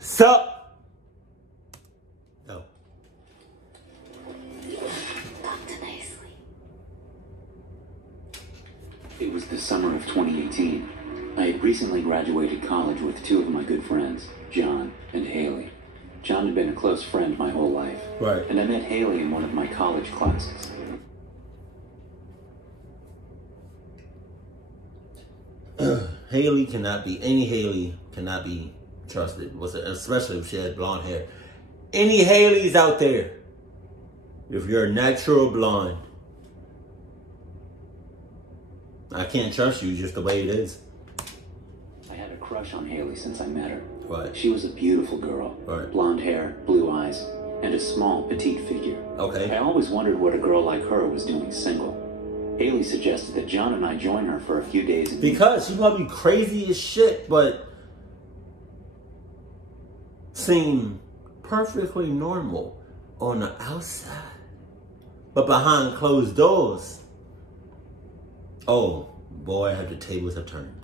Sup? No. Dr. Nicely. It was the summer of 2018. I had recently graduated college with two of my good friends, John and Haley. John had been a close friend my whole life. Right. And I met Haley in one of my college classes. Haley cannot be, any Haley cannot be trusted, especially if she had blonde hair. Any Haleys out there, if you're a natural blonde, I can't trust you just the way it is. I had a crush on Haley since I met her. Right. She was a beautiful girl. Right. Blonde hair, blue eyes, and a small, petite figure. Okay. I always wondered what a girl like her was doing single. Haley suggested that John and I join her for a few days. Because she might be crazy as shit, but seem perfectly normal on the outside. But behind closed doors, oh boy, the tables have turned.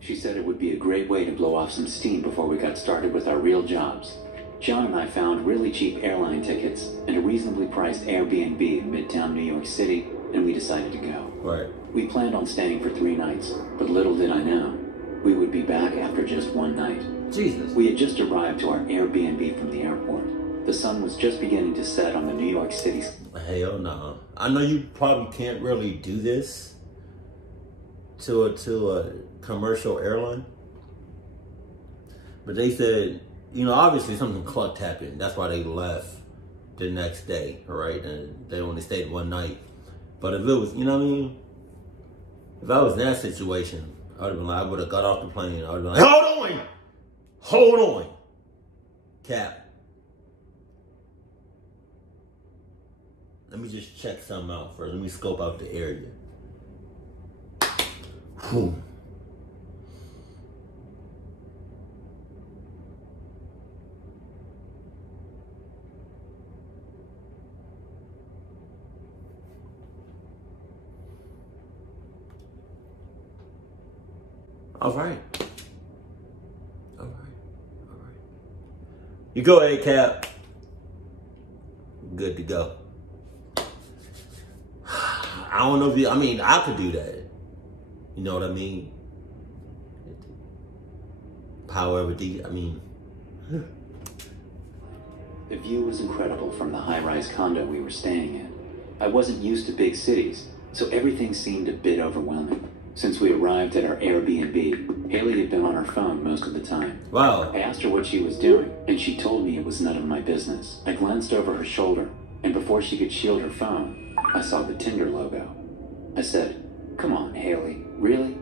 She said it would be a great way to blow off some steam before we got started with our real jobs. John and I found really cheap airline tickets and a reasonably priced Airbnb in Midtown New York City, and we decided to go. Right. We planned on staying for 3 nights, but little did I know, we would be back after just 1 night. Jesus. We had just arrived to our Airbnb from the airport. The sun was just beginning to set on the New York City. Hell no. I know you probably can't really do this to a commercial airline, but they said, you know, obviously something clucked happened. That's why they left the next day, all right? And they only stayed 1 night. But if it was, you know what I mean? If I was in that situation, I would have been like, I would have got off the plane. I would have been like, hold on, Cap. Let me just check something out first. Let me scope out the area. Whew. All right. You go ahead, Cap. Good to go. I don't know if you, I mean, I could do that. You know what I mean? However deep, I mean. The view was incredible from the high-rise condo we were staying in. I wasn't used to big cities, so everything seemed a bit overwhelming. Since we arrived at our Airbnb, Haley had been on her phone most of the time. Wow. I asked her what she was doing, and she told me it was none of my business. I glanced over her shoulder, and before she could shield her phone, I saw the Tinder logo. I said, "Come on, Haley, really?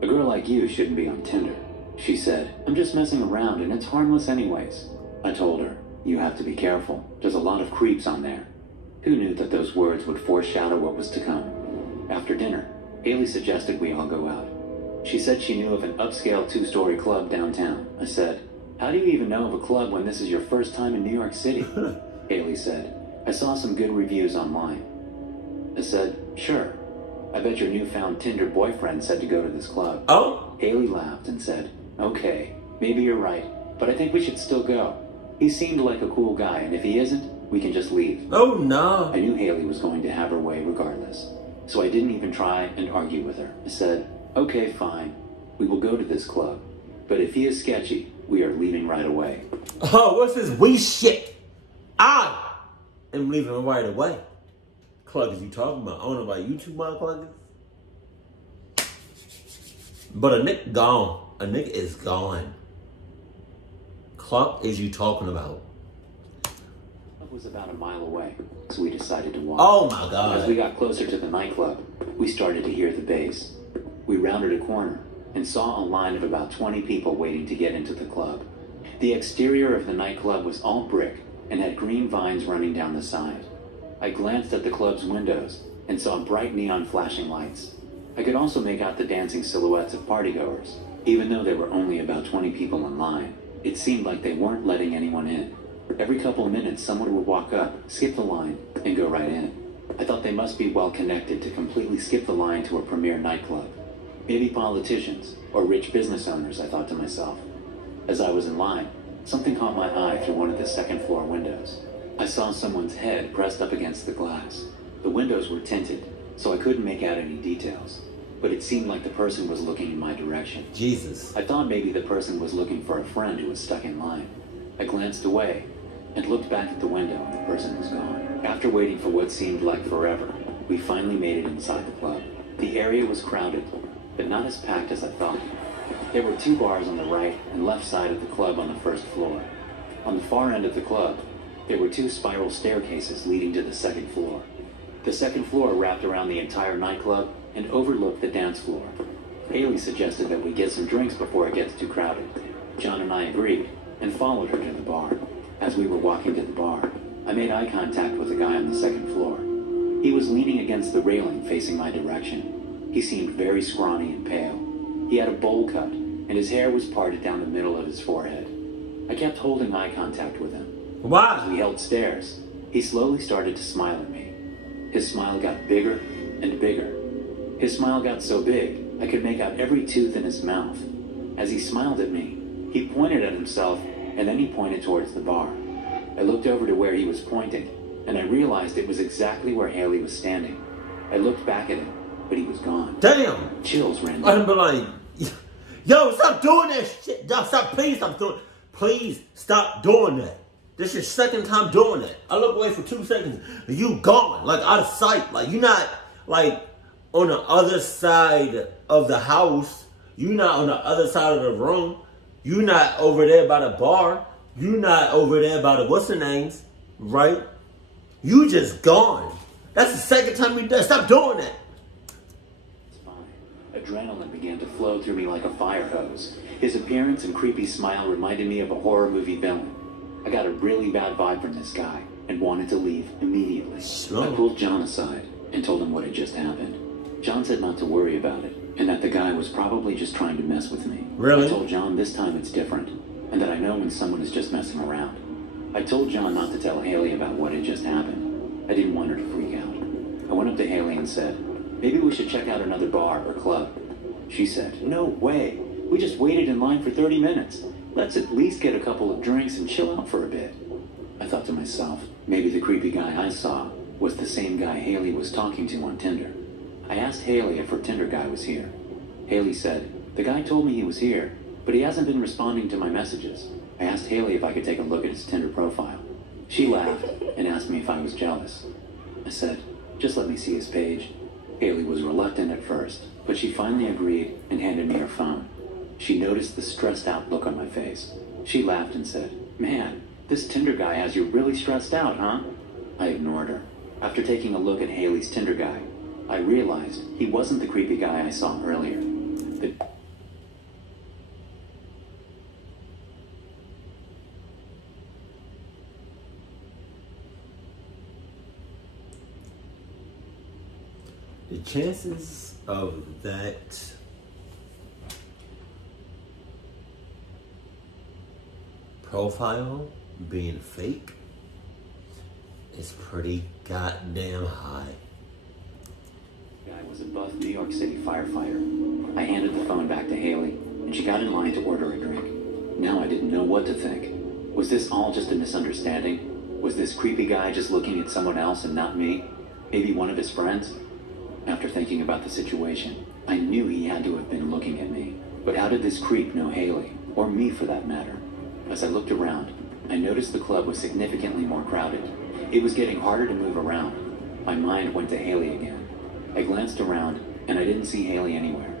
A girl like you shouldn't be on Tinder." She said, "I'm just messing around, and it's harmless anyways." I told her, "You have to be careful. There's a lot of creeps on there." Who knew that those words would foreshadow what was to come? After dinner, Haley suggested we all go out. She said she knew of an upscale 2-story club downtown. I said, "How do you even know of a club when this is your first time in New York City?" Haley said, "I saw some good reviews online." I said, "Sure. I bet your newfound Tinder boyfriend said to go to this club." Oh? Haley laughed and said, "Okay, maybe you're right, but I think we should still go. He seemed like a cool guy, and if he isn't, we can just leave." Oh, no. I knew Haley was going to have her way regardless, so I didn't even try and argue with her. I said, "Okay, fine. We will go to this club, but if he is sketchy, we are leaving right away." Oh, what's this we shit? I am leaving right away. Cluggers you talking about? I don't know about you two motherfuckers. But a nigga gone. A nigga is gone. Cluck is you talking about? It was about a mile away, so we decided to walk. Oh my God. As we got closer to the nightclub, we started to hear the bass. We rounded a corner and saw a line of about 20 people waiting to get into the club. The exterior of the nightclub was all brick and had green vines running down the side. I glanced at the club's windows and saw bright neon flashing lights. I could also make out the dancing silhouettes of partygoers. Even though there were only about 20 people in line, it seemed like they weren't letting anyone in. Every couple of minutes, someone would walk up, skip the line, and go right in. I thought they must be well connected to completely skip the line to a premier nightclub. Maybe politicians or rich business owners, I thought to myself. As I was in line, something caught my eye through one of the second floor windows. I saw someone's head pressed up against the glass. The windows were tinted, so I couldn't make out any details, but it seemed like the person was looking in my direction. Jesus. I thought maybe the person was looking for a friend who was stuck in line. I glanced away and looked back at the window, and the person was gone. After waiting for what seemed like forever, we finally made it inside the club. The area was crowded, but not as packed as I thought. There were 2 bars on the right and left side of the club on the first floor. On the far end of the club, there were 2 spiral staircases leading to the second floor. The second floor wrapped around the entire nightclub and overlooked the dance floor. Haley suggested that we get some drinks before it gets too crowded. John and I agreed and followed her to the bar. As we were walking to the bar, I made eye contact with a guy on the second floor. He was leaning against the railing facing my direction. He seemed very scrawny and pale. He had a bowl cut, and his hair was parted down the middle of his forehead. I kept holding eye contact with him. Why? As we held stares, he slowly started to smile at me. His smile got bigger and bigger. His smile got so big, I could make out every tooth in his mouth. As he smiled at me, he pointed at himself, and then he pointed towards the bar. I looked over to where he was pointing, and I realized it was exactly where Haley was standing. I looked back at him, but he was gone. Damn. Chills ran I'd down. be like, yo, stop doing that shit. Yo, stop, please stop doing. Please stop doing that. This is your second time doing that. I look away for 2 seconds, and you gone, like out of sight. Like you not like on the other side of the house. You not on the other side of the room. You not over there by the bar. You not over there by the what's the names, right? You just gone. That's the second time you done. Stop doing that. Adrenaline began to flow through me like a fire hose. His appearance and creepy smile reminded me of a horror movie villain. I got a really bad vibe from this guy and wanted to leave immediately. I pulled John aside and told him what had just happened. John said not to worry about it and that the guy was probably just trying to mess with me. Really? I told John this time it's different and that I know when someone is just messing around. I told John not to tell Haley about what had just happened. I didn't want her to freak out. I went up to Haley and said, maybe we should check out another bar or club. She said, no way. We just waited in line for 30 minutes. Let's at least get a couple of drinks and chill out for a bit. I thought to myself, maybe the creepy guy I saw was the same guy Haley was talking to on Tinder. I asked Haley if her Tinder guy was here. Haley said, the guy told me he was here, but he hasn't been responding to my messages. I asked Haley if I could take a look at his Tinder profile. She laughed and asked me if I was jealous. I said, just let me see his page. Haley was reluctant at first, but she finally agreed and handed me her phone. She noticed the stressed out look on my face. She laughed and said, man, this Tinder guy has you really stressed out, huh? I ignored her. After taking a look at Haley's Tinder guy, I realized he wasn't the creepy guy I saw earlier. The chances of that profile being fake is pretty goddamn high. The guy was a buff New York City firefighter. I handed the phone back to Haley, and she got in line to order a drink. Now I didn't know what to think. Was this all just a misunderstanding? Was this creepy guy just looking at someone else and not me? Maybe one of his friends? After thinking about the situation, I knew he had to have been looking at me. But how did this creep know Haley? Or me for that matter? As I looked around, I noticed the club was significantly more crowded. It was getting harder to move around. My mind went to Haley again. I glanced around, and I didn't see Haley anywhere.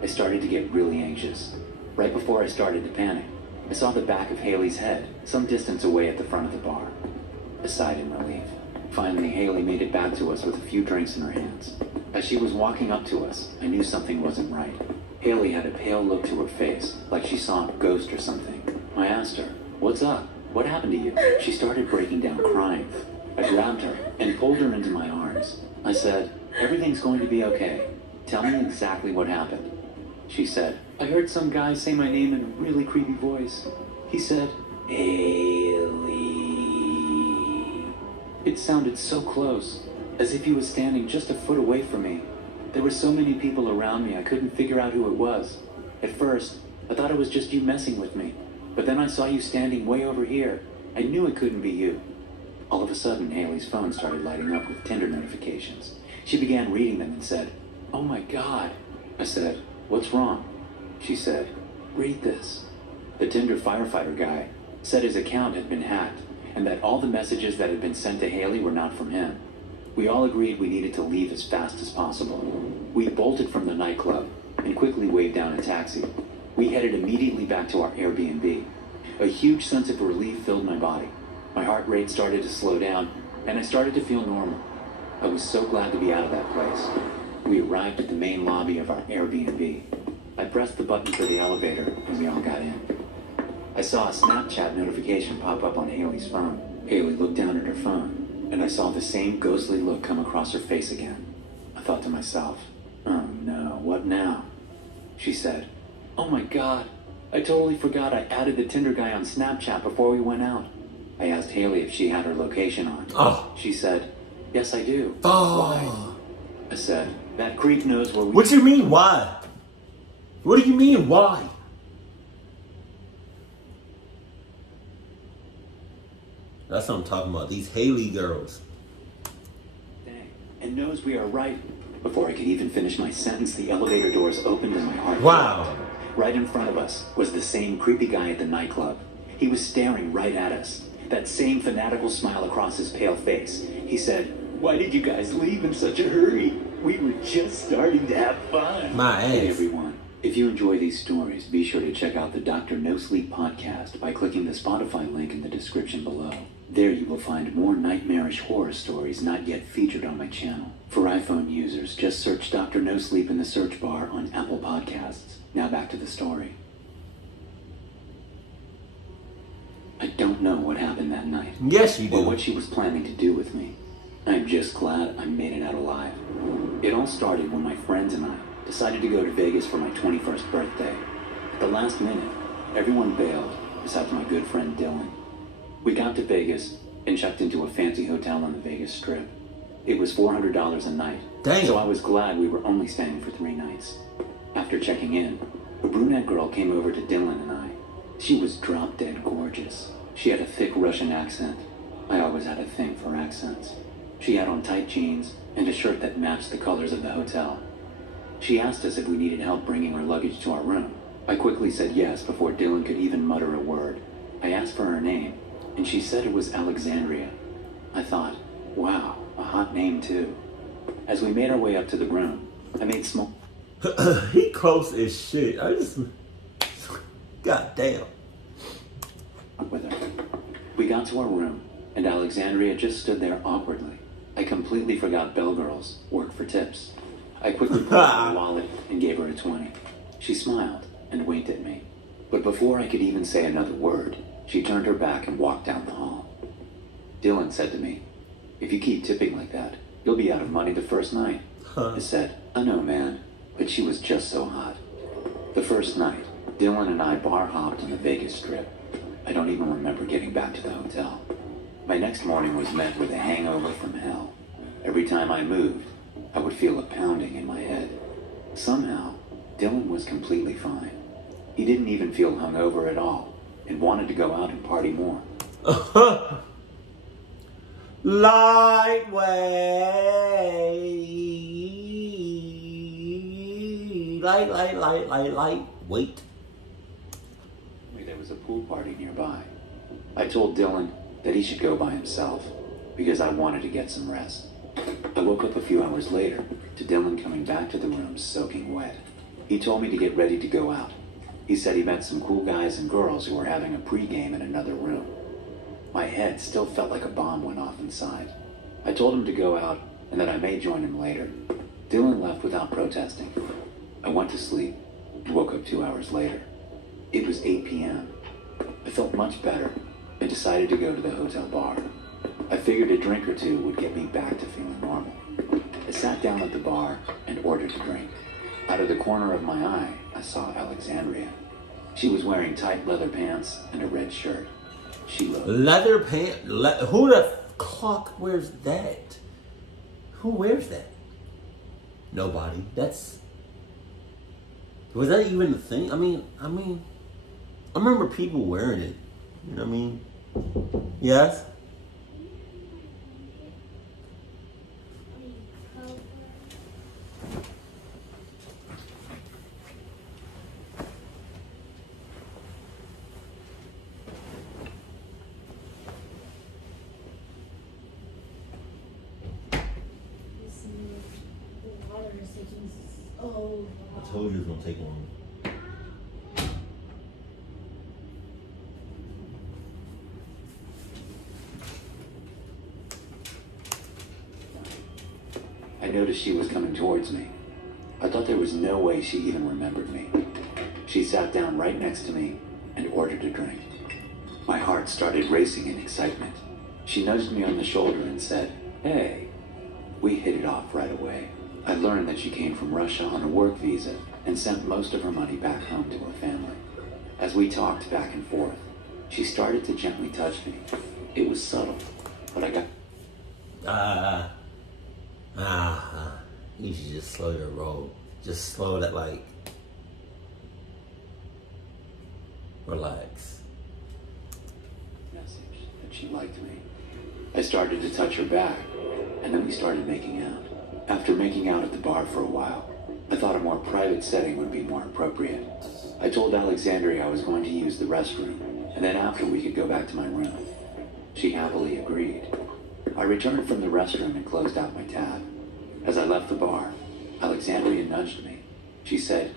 I started to get really anxious. Right before I started to panic, I saw the back of Haley's head, some distance away at the front of the bar. I sighed in relief. Finally, Haley made it back to us with a few drinks in her hands. As she was walking up to us, I knew something wasn't right. Haley had a pale look to her face, like she saw a ghost or something. I asked her, what's up? What happened to you? She started breaking down crying. I grabbed her and pulled her into my arms. I said, everything's going to be okay. Tell me exactly what happened. She said, I heard some guy say my name in a really creepy voice. He said, Haley. It sounded so close, as if he was standing just a foot away from me. There were so many people around me I couldn't figure out who it was. At first, I thought it was just you messing with me. But then I saw you standing way over here. I knew it couldn't be you. All of a sudden, Haley's phone started lighting up with Tinder notifications. She began reading them and said, "Oh my God." I said, "What's wrong?" She said, "Read this." The Tinder firefighter guy said his account had been hacked and that all the messages that had been sent to Haley were not from him. We all agreed we needed to leave as fast as possible. We bolted from the nightclub and quickly waved down a taxi. We headed immediately back to our Airbnb. A huge sense of relief filled my body. My heart rate started to slow down, and I started to feel normal. I was so glad to be out of that place. We arrived at the main lobby of our Airbnb. I pressed the button for the elevator, and we all got in. I saw a Snapchat notification pop up on Haley's phone. Haley looked down at her phone, and I saw the same ghostly look come across her face again. I thought to myself, "Oh no, what now?" She said, "Oh my God, I totally forgot I added the Tinder guy on Snapchat before we went out." I asked Haley if she had her location on. Oh. She said, "Yes, I do." Oh. Why? I said, "That creep knows where we..." What you mean, why? What do you mean, why? That's what I'm talking about. These Haley girls. Dang. And knows we are right. Before I could even finish my sentence, the elevator doors opened and my heart Wow. dropped. Right in front of us was the same creepy guy at the nightclub. He was staring right at us. That same fanatical smile across his pale face. He said, "Why did you guys leave in such a hurry? We were just starting to have fun." My ass. Hey everyone, if you enjoy these stories, be sure to check out the Dr. No Sleep podcast by clicking the Spotify link in the description below. There you will find more nightmarish horror stories not yet featured on my channel. For iPhone users, just search Dr. No Sleep in the search bar on Apple Podcasts. Now back to the story. I don't know what happened that night. Yes, you Or do. what she was planning to do with me. I'm just glad I made it out alive. It all started when my friends and I decided to go to Vegas for my 21st birthday. At the last minute, everyone bailed, besides my good friend Dylan. We got to Vegas and checked into a fancy hotel on the Vegas Strip. It was $400 a night, Damn. so I was glad we were only staying for 3 nights. After checking in, a brunette girl came over to Dylan and I. She was drop-dead gorgeous. She had a thick Russian accent. I always had a thing for accents. She had on tight jeans and a shirt that matched the colors of the hotel. She asked us if we needed help bringing our luggage to our room. I quickly said yes before Dylan could even mutter a word. I asked for her name, and she said it was Alexandria. I thought, wow, a hot name too. As we made our way up to the room, I made small... He close as shit. I just... God damn. with her. We got to our room, and Alexandria just stood there awkwardly. I completely forgot bellgirls work for tips. I quickly pulled out my wallet and gave her a 20. She smiled and winked at me. But before I could even say another word, she turned her back and walked down the hall. Dylan said to me, "If you keep tipping like that, you'll be out of money the first night." I said, "I know, man," but she was just so hot. The first night, Dylan and I bar hopped on the Vegas Strip. I don't even remember getting back to the hotel. My next morning was met with a hangover from hell. Every time I moved, I would feel a pounding in my head. Somehow, Dylan was completely fine. He didn't even feel hungover at all and wanted to go out and party more. Wait. There was a pool party nearby. I told Dylan that he should go by himself because I wanted to get some rest. I woke up a few hours later to Dylan coming back to the room soaking wet. He told me to get ready to go out. He said he met some cool guys and girls who were having a pregame in another room. My head still felt like a bomb went off inside. I told him to go out and that I may join him later. Dylan left without protesting. I went to sleep and woke up 2 hours later. It was 8 p.m. I felt much better and decided to go to the hotel bar. I figured a drink or two would get me back to feeling normal. I sat down at the bar and ordered a drink. Out of the corner of my eye, I saw Alexandria. She was wearing tight leather pants and a red shirt. She looked... Leather pants? Who the clock wears that? Who wears that? Nobody. Was that even a thing? I mean, I remember people wearing it. You know what I mean? Yes? I told you it was gonna take long. I noticed she was coming towards me. I thought there was no way she even remembered me. She sat down right next to me and ordered a drink. My heart started racing in excitement. She nudged me on the shoulder and said, "Hey." We hit it off right away. I learned that she came from Russia on a work visa and sent most of her money back home to her family. As we talked back and forth, she started to gently touch me. It was subtle, but I got... You should just slow your roll. Just slow that, like, relax. Message that she liked me. I started to touch her back, and then we started making out. After making out at the bar for a while, I thought a more private setting would be more appropriate. I told Alexandria I was going to use the restroom, and then after we could go back to my room. She happily agreed. I returned from the restroom and closed out my tab. As I left the bar, Alexandria nudged me. She said,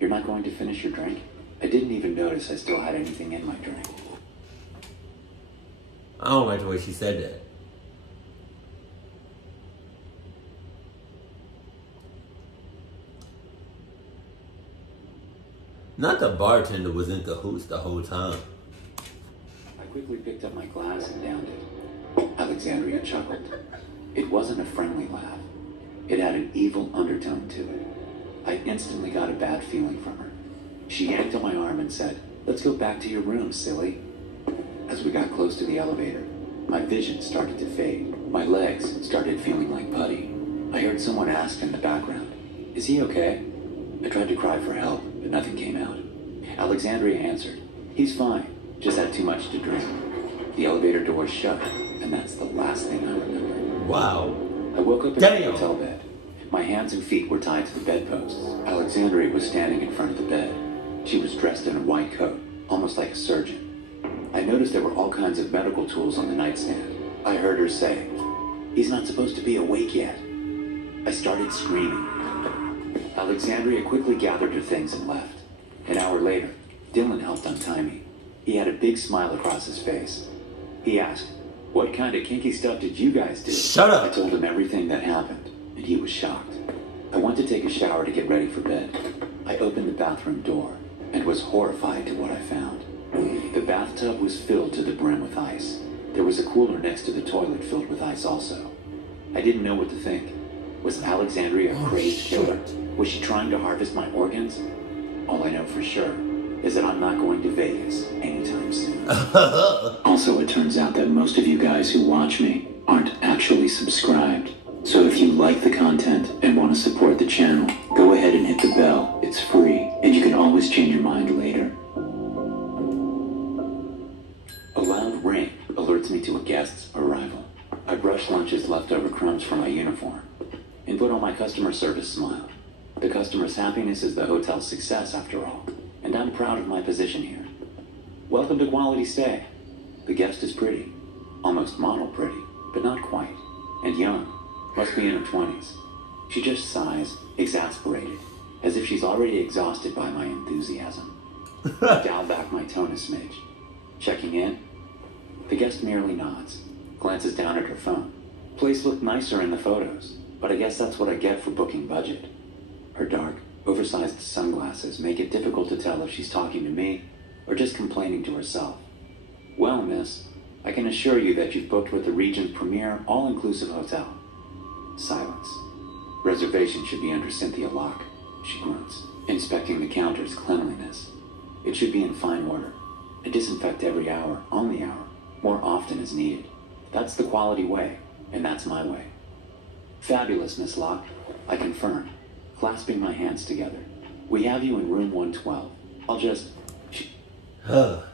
"You're not going to finish your drink?" I didn't even notice I still had anything in my drink. I don't like the way she said that. Not the bartender was in cahoots the whole time. I quickly picked up my glass and downed it. Alexandria chuckled. It wasn't a friendly laugh. It had an evil undertone to it. I instantly got a bad feeling from her. She yanked on my arm and said, "Let's go back to your room, silly." As we got close to the elevator, my vision started to fade. My legs started feeling like putty. I heard someone ask in the background, "Is he okay?" I tried to cry for help, but nothing came out. Alexandria answered, "He's fine, just had too much to drink." The elevator door shut, and that's the last thing I remember. Wow. I woke up in the hotel bed. My hands and feet were tied to the bedposts. Alexandria was standing in front of the bed. She was dressed in a white coat, almost like a surgeon. I noticed there were all kinds of medical tools on the nightstand. I heard her say, "He's not supposed to be awake yet." I started screaming. Alexandria quickly gathered her things and left. An hour later, Dylan helped untie me. He had a big smile across his face. He asked, "What kind of kinky stuff did you guys do?" Shut up! I told him everything that happened, and he was shocked. I went to take a shower to get ready for bed. I opened the bathroom door and was horrified to what I found. The bathtub was filled to the brim with ice. There was a cooler next to the toilet filled with ice also. I didn't know what to think. Was Alexandria a crazed killer? Was she trying to harvest my organs? All I know for sure is that I'm not going to Vegas anytime soon. Also, it turns out that most of you guys who watch me aren't actually subscribed. So if you like the content and want to support the channel, go ahead and hit the bell. It's free, and you can always change your mind later. A loud ring alerts me to a guest's arrival. I brush lunch's leftover crumbs from my uniform and put on my customer service smile. The customer's happiness is the hotel's success, after all, and I'm proud of my position here. Welcome to Quality Stay. The guest is pretty, almost model pretty, but not quite, and young, must be in her 20s. She just sighs, exasperated, as if she's already exhausted by my enthusiasm. I dial back my tone a smidge. Checking in? The guest merely nods, glances down at her phone. Place looked nicer in the photos, but I guess that's what I get for booking budget. Her dark, oversized sunglasses make it difficult to tell if she's talking to me or just complaining to herself. "Well, miss, I can assure you that you've booked with the region's premier all-inclusive hotel." Silence. "Reservation should be under Cynthia Locke," she grunts, inspecting the counter's cleanliness. "It should be in fine order. I disinfect every hour, on the hour, more often as needed. That's the quality way, and that's my way." "Fabulous, Miss Locke," I confirm, clasping my hands together. "We have you in room 112. I'll just..."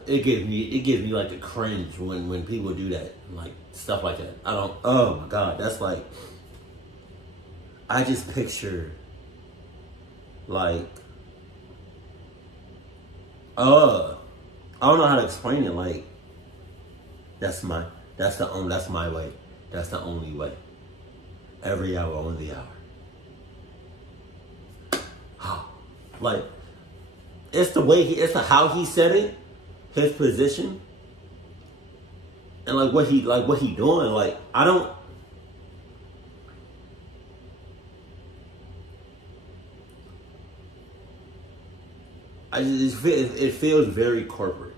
it gives me like a cringe when people do that, like stuff like that. I don't. Oh my god, that's like. I just picture like. I don't know how to explain it. Like, that's my way. That's the only way. Every hour on the hour. Like, it's the way it's how he said it, his position, and like what he doing. Like, I don't. It feels very corporate,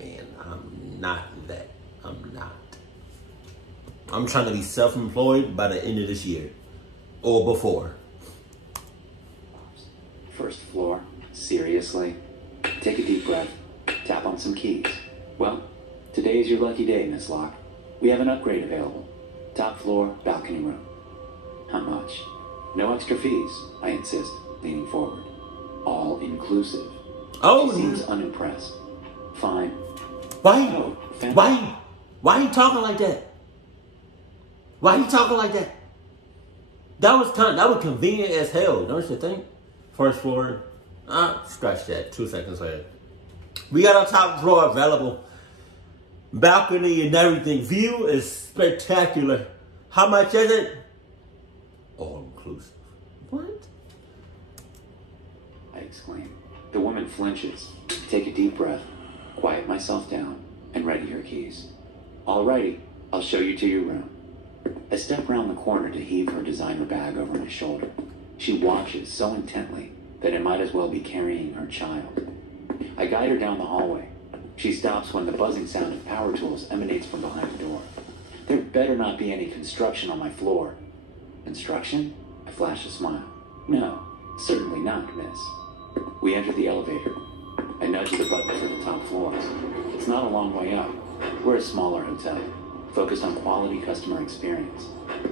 and I'm not that. I'm not. I'm trying to be self-employed by the end of this year, or before. First floor? Seriously? Take a deep breath. Tap on some keys. Well, today is your lucky day, Miss Locke. We have an upgrade available. Top floor, balcony room. How much? No extra fees, I insist, leaning forward. All inclusive. Oh, she seems unimpressed. Fine. Why? Oh, Why are you talking like that? Why are you talking like that? That was convenient as hell, don't you think? First floor. Scratch that. 2 seconds later. We got our top floor available. Balcony and everything. View is spectacular. How much is it? All inclusive. What? I exclaim. The woman flinches. Take a deep breath. Quiet myself down and ready her keys. Alrighty, I'll show you to your room. I step round the corner to heave her designer bag over my shoulder. She watches so intently that it might as well be carrying her child. I guide her down the hallway. She stops when the buzzing sound of power tools emanates from behind the door. There better not be any construction on my floor. Construction? I flash a smile. No, certainly not, miss. We enter the elevator. I nudge the button for the top floor. It's not a long way up. We're a smaller hotel, focused on quality customer experience.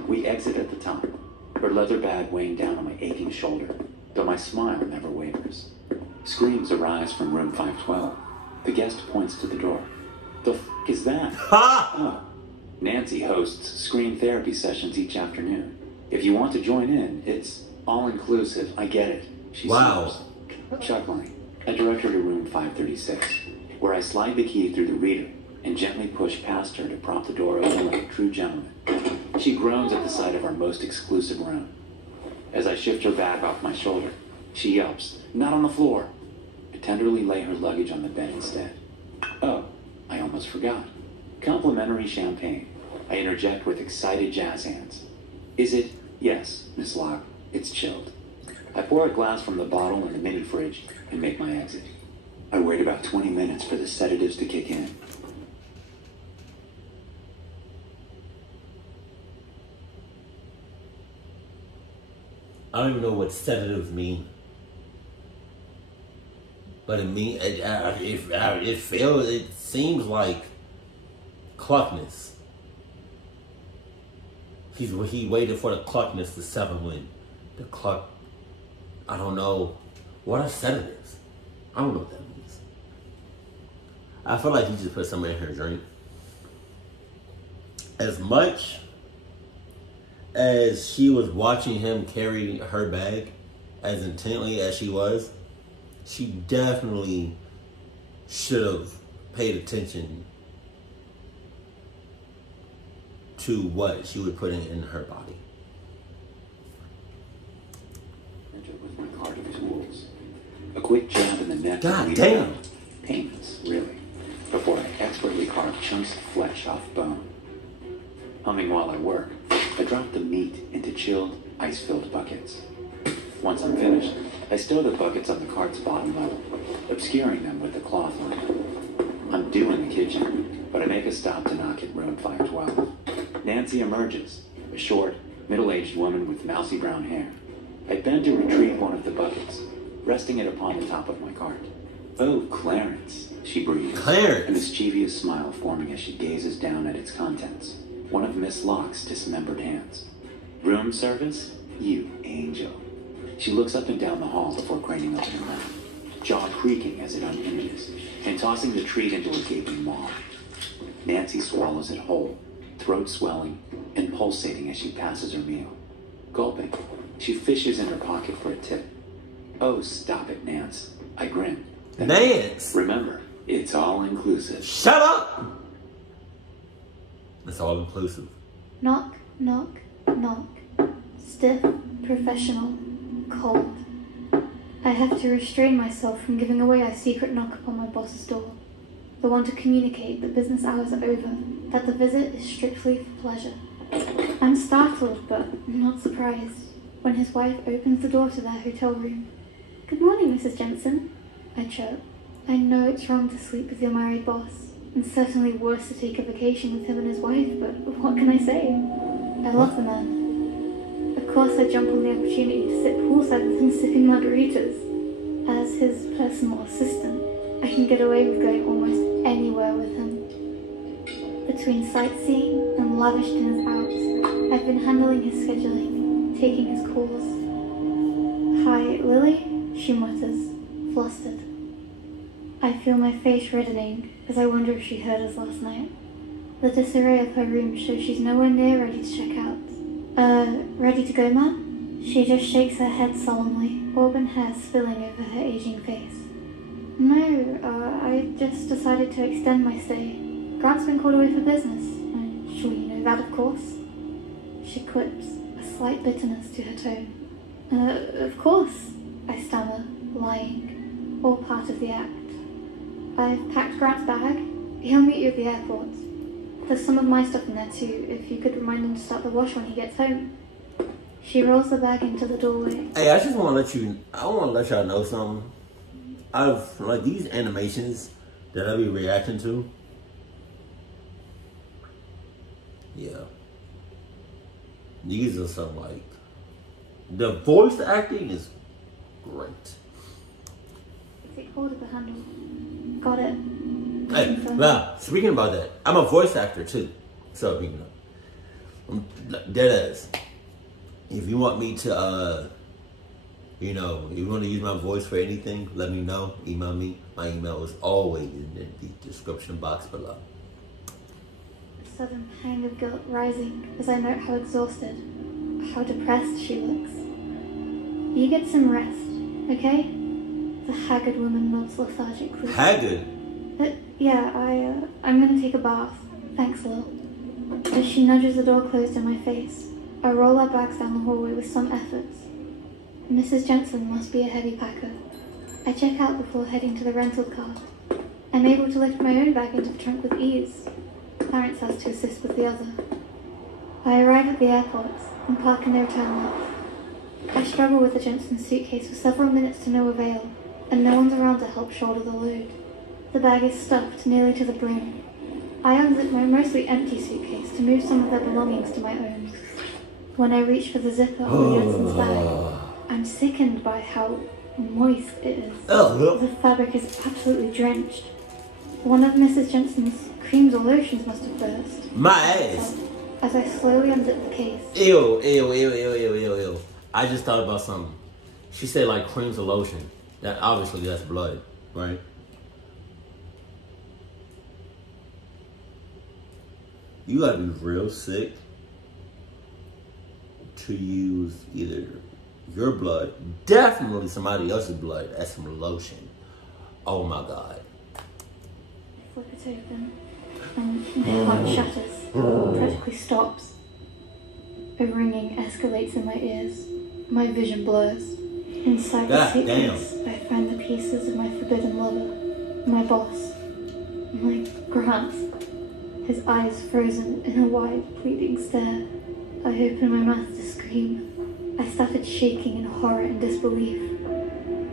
We exit at the top, her leather bag weighing down on my aching shoulder, though my smile never wavers. Screams arise from room 512. The guest points to the door. The f*** is that? Ha! Oh, Nancy hosts screen therapy sessions each afternoon. If you want to join in, it's all-inclusive. I get it. She Wow. smiles. Chuckling, I direct her to room 536, where I slide the key through the reader and gently push past her to prop the door open like a true gentleman. She groans at the sight of our most exclusive room. As I shift her bag off my shoulder, she yelps, "Not on the floor!" I tenderly lay her luggage on the bed instead. Oh, I almost forgot. Complimentary champagne. I interject with excited jazz hands. Is it? Yes, Miss Locke. It's chilled. I pour a glass from the bottle in the mini fridge and make my exit. I wait about 20 minutes for the sedatives to kick in. I don't even know what sedatives mean. But it seems like cluckness. He waited for the cluckness to settle in. The cluck, I don't know. What are sedatives? I don't know what that means. I feel like he just put something in her drink. As much as she was watching him carry her bag, as intently as she was, she definitely should have paid attention to what she was putting in her body. With my cart of tools. A quick jab in the neck. God damn. Painless, really. Before I expertly carve chunks of flesh off bone. Humming while I work, I drop the meat into chilled, ice-filled buckets. Once I'm finished, I stow the buckets on the cart's bottom level, obscuring them with the cloth line. I'm due in the kitchen, but I make a stop to knock at room 512. Nancy emerges, a short, middle-aged woman with mousy brown hair. I bend to retrieve one of the buckets, resting it upon the top of my cart. "Oh, Clarence," she breathes, Clarence. a mischievous smile forming as she gazes down at its contents. One of Miss Locke's dismembered hands. "Room service? You angel." She looks up and down the hall before craning open her mouth, jaw creaking as it unhinges, and tossing the treat into a gaping maw. Nancy swallows it whole, throat swelling and pulsating as she passes her meal. Gulping, she fishes in her pocket for a tip. Oh, stop it, Nance. I grin. Nance! Remember, it's all inclusive. Shut up! It's all inclusive. Knock, knock, knock. Stiff, professional, cold. I have to restrain myself from giving away a secret knock upon my boss's door. The one to communicate that business hours are over, that the visit is strictly for pleasure. I'm startled, but not surprised, when his wife opens the door to their hotel room. Good morning, Mrs. Jensen, I chirp. I know it's wrong to sleep with your married boss, and certainly worse to take a vacation with him and his wife, but what can I say? I love the man. Of course I jump on the opportunity to sit poolside with him sipping margaritas. As his personal assistant, I can get away with going almost anywhere with him. Between sightseeing and lavish dinners out, I've been handling his scheduling, taking his calls. Hi, Lily? She mutters, flustered. I feel my face reddening as I wonder if she heard us last night. The disarray of her room shows she's nowhere near ready to check out. Ready to go, ma'am? She just shakes her head solemnly, auburn hair spilling over her aging face. No, I just decided to extend my stay. Grant's been called away for business. I'm sure you know that, of course. She quips, a slight bitterness to her tone. Of course, I stammer, lying. All part of the act. I've packed Grant's bag. He'll meet you at the airport. There's some of my stuff in there too, if you could remind him to start the wash when he gets home. She rolls the bag into the doorway. Hey, I just want to let y'all know something. I've, like, these animations that I be reacting to. Yeah. These are some, like, the voice acting is great. Take hold of the handle. Got it. Hey, now, speaking about that, I'm a voice actor too. So, you know, I'm dead ass. If you want me to, you know, if you want to use my voice for anything, let me know. Email me. My email is always in the description box below. A sudden pang of guilt rising as I note how exhausted, how depressed she looks. You get some rest, okay? The haggard woman nods lethargically. Haggard? Yeah, I'm gonna take a bath. Thanks, Lil. As she nudges the door closed in my face, I roll our bags down the hallway with some effort. Mrs. Jensen must be a heavy packer. I check out before heading to the rental car. I'm able to lift my own bag into the trunk with ease. Clarence has to assist with the other. I arrive at the airport and park in the return lot. I struggle with the Jensen suitcase for several minutes to no avail, and no one's around to help shoulder the load. The bag is stuffed nearly to the brim. I unzip my mostly empty suitcase to move some of their belongings to my own. When I reach for the zipper on the Jensen's bag, I'm sickened by how moist it is. The fabric is absolutely drenched. One of Mrs. Jensen's creams or lotions must have burst. My ass. As I slowly unzip the case. Ew. I just thought about something. She said like creams or lotion. That obviously that's blood, right? You gotta be real sick to use either your blood, definitely somebody else's blood, as some lotion. Oh my God. I flip it open, and my heart shatters, practically stops. A ringing escalates in my ears. My vision blurs. Inside the suitcase, I find the pieces of my forbidden lover, my boss, my Grant. His eyes frozen in a wide, pleading stare. I open my mouth to scream. I started shaking in horror and disbelief.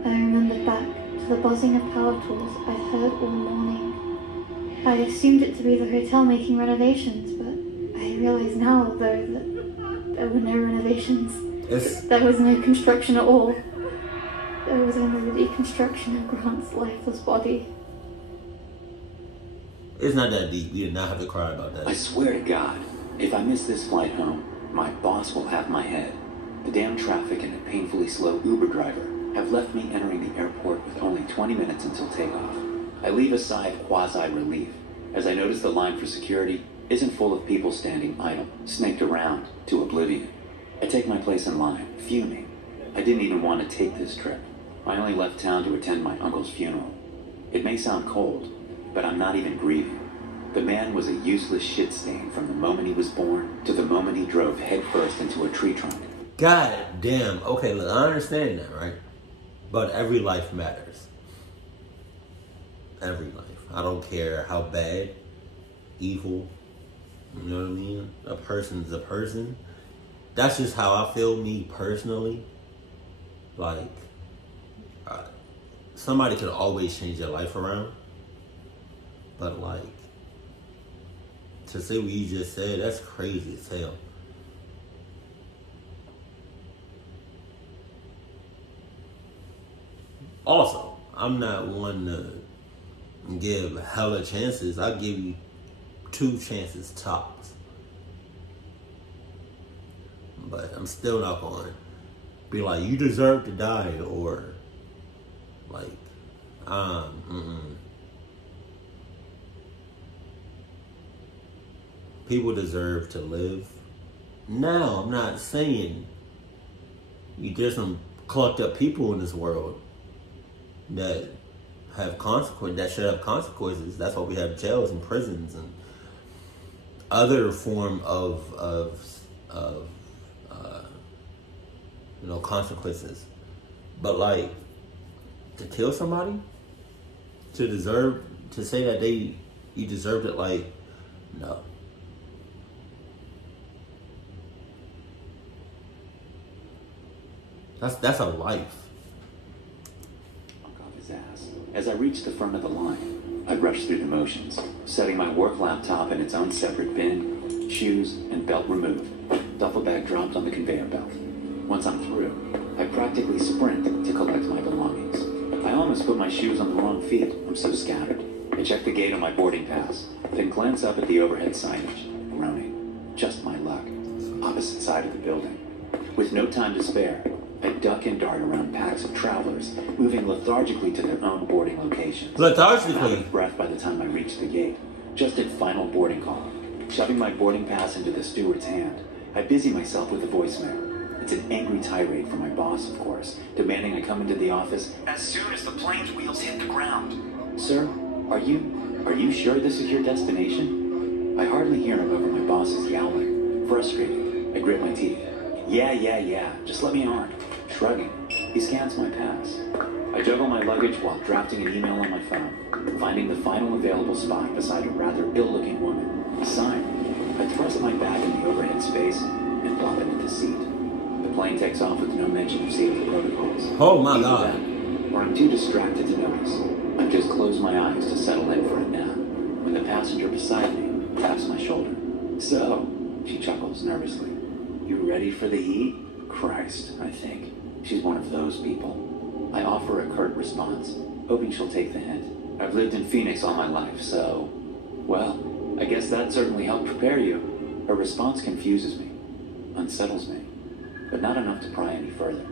I remembered back to the buzzing of power tools I'd heard all morning. I assumed it to be the hotel making renovations, but I realize now, though, that there were no renovations. There was no construction at all. There was only the deconstruction of Grant's lifeless body. It's not that deep. You did not have to cry about that. I swear to God, if I miss this flight home, my boss will have my head. The damn traffic and a painfully slow Uber driver have left me entering the airport with only 20 minutes until takeoff. I leave a sigh of quasi-relief as I notice the line for security isn't full of people standing idle, snaked around to oblivion. I take my place in line, fuming. I didn't even want to take this trip. I only left town to attend my uncle's funeral. It may sound cold, but I'm not even grieving. The man was a useless shit stain from the moment he was born to the moment he drove headfirst into a tree trunk. God damn. Okay, look, I understand that, right? But every life matters. Every life. I don't care how bad, evil, you know what I mean? A person's a person. That's just how I feel, me personally. Like, somebody could always change their life around. But, like, to say what you just said, that's crazy as hell. Also, I'm not one to give hella chances. I'll give you 2 chances tops. But I'm still not going to be like, you deserve to die, or like, People deserve to live. Now, I'm not saying there's some clucked up people in this world that have consequences, that should have consequences. That's why we have jails and prisons and other form of consequences. But like, to kill somebody, to say that you deserved it, like, no. That's a life. Knock off his ass. As I reach the front of the line, I rush through the motions, setting my work laptop in its own separate bin, shoes and belt removed, duffel bag dropped on the conveyor belt. Once I'm through, I practically sprint to collect my belongings. I almost put my shoes on the wrong feet. I'm so scattered. I check the gate on my boarding pass, then glance up at the overhead signage, groaning. Just my luck. Opposite side of the building. With no time to spare, I duck and dart around packs of travelers, moving lethargically to their own boarding locations. Lethargically? Out of breath by the time I reach the gate. Just at final boarding call. Shoving my boarding pass into the steward's hand, I busy myself with the voicemail. It's an angry tirade from my boss, of course, demanding I come into the office as soon as the plane's wheels hit the ground. Sir, are you sure this is your destination? I hardly hear him over my boss's yowling. Frustrated, I grit my teeth. Yeah, just let me on. Shrugging, he scans my pass. I juggle my luggage while drafting an email on my phone, finding the final available spot beside a rather ill-looking woman. Sign. I thrust my bag in the overhead space and plop it into the seat. The plane takes off with no mention of safety protocols. Oh my Either God. that, or I'm too distracted to notice. I've just closed my eyes to settle in for a nap when the passenger beside me taps my shoulder. So, she chuckles nervously. You ready for the heat? Christ, I think. She's one of those people. I offer a curt response, hoping she'll take the hint. I've lived in Phoenix all my life, so... Well, I guess that certainly helped prepare you. Her response confuses me, unsettles me, but not enough to pry any further.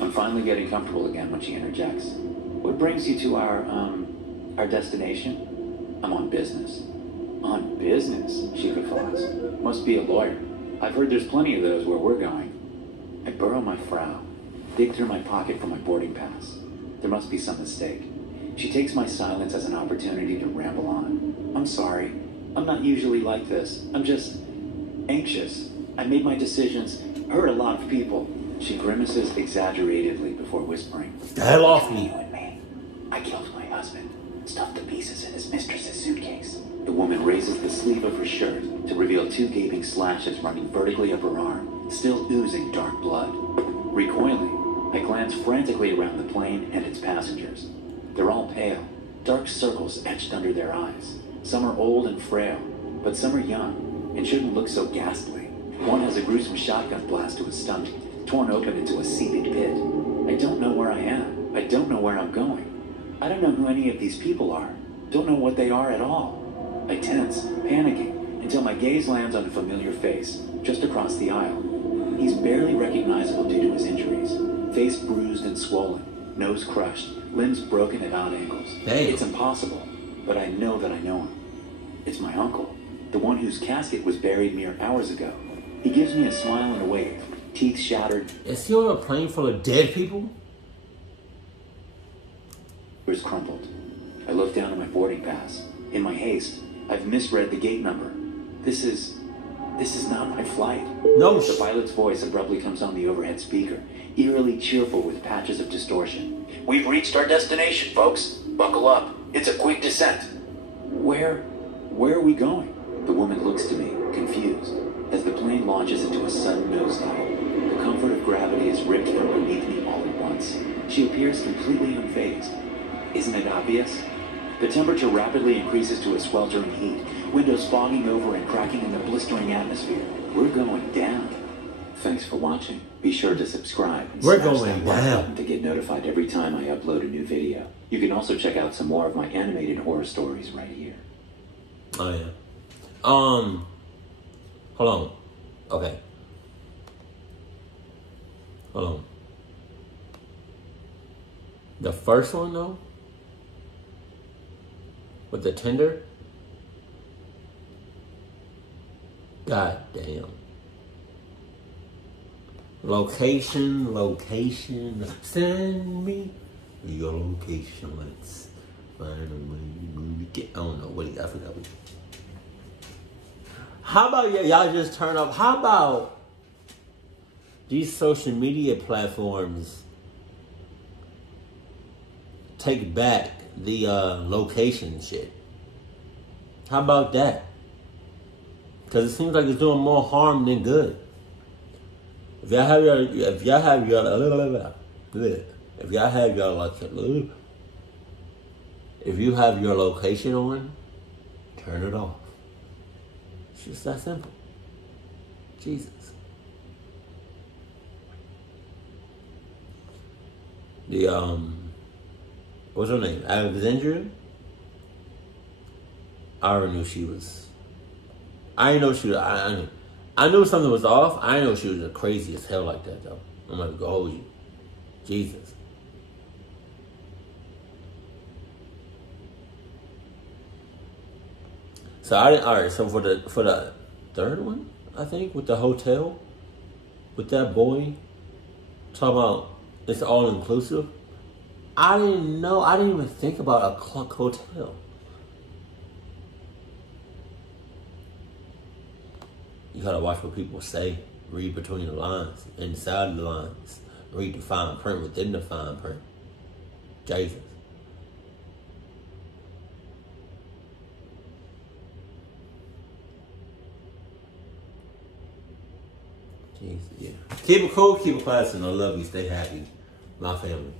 I'm finally getting comfortable again when she interjects. What brings you to our destination? I'm on business. On business? She guffaws. Must be a lawyer. I've heard there's plenty of those where we're going. I burrow my frown, dig through my pocket for my boarding pass. There must be some mistake. She takes my silence as an opportunity to ramble on. I'm sorry. I'm not usually like this. I'm just anxious. I made my decisions, hurt a lot of people. She grimaces exaggeratedly before whispering. The hell off me. You and me. I killed my husband, stuffed the pieces in his mistress's suitcase. The woman raises the sleeve of her shirt to reveal 2 gaping slashes running vertically up her arm, still oozing dark blood. Recoiling, I glance frantically around the plane and its passengers. They're all pale, dark circles etched under their eyes. Some are old and frail, but some are young and shouldn't look so ghastly. One has a gruesome shotgun blast to his stomach, torn open into a seething pit. I don't know where I am. I don't know where I'm going. I don't know who any of these people are. Don't know what they are at all. I tense, panicking, until my gaze lands on a familiar face, just across the aisle. He's barely recognizable due to his injuries. Face bruised and swollen, nose crushed, limbs broken at odd angles. Damn. It's impossible, but I know that I know him. It's my uncle, the one whose casket was buried mere hours ago. He gives me a smile and a wave, teeth shattered. Is he on a plane full of dead people? Ears crumpled. I look down at my boarding pass. In my haste, I've misread the gate number. This is not my flight. No. The pilot's voice abruptly comes on the overhead speaker, eerily cheerful with patches of distortion. We've reached our destination, folks. Buckle up. It's a quick descent. Where are we going? The woman looks to me, confused, as the plane launches into a sudden nosedive. The comfort of gravity is ripped from beneath me all at once. She appears completely unfazed. Isn't it obvious? The temperature rapidly increases to a sweltering heat, windows fogging over and cracking in the blistering atmosphere. We're going down. Thanks for watching. Be sure to subscribe and We're smash going that like down button to get notified every time I upload a new video. You can also check out some more of my animated horror stories right here. Oh yeah. Hold on. Okay. Hold on. The first one though, with the Tinder. God damn. Location. Send me your location. Let's find a way to get. I don't know. I forgot what. How about y'all just turn off? How about these social media platforms take back the location shit? How about that? Because it seems like it's doing more harm than good. If y'all have your location on, turn it off. It's just that simple. Jesus. What's her name? Alexandria? I already knew she was. I didn't know she was. I knew something was off. I didn't know she was crazy as hell like that though. I'm gonna go hold you. Jesus. So alright, so for the third one, I think, with the hotel, with that boy, talking about it's all inclusive. I didn't even think about a Cluck hotel. You gotta watch what people say, read between the lines, inside the lines, read the fine print within the fine print. Jesus. Jesus, yeah. Keep it cool, keep it classy, and I love you. Stay happy. My family.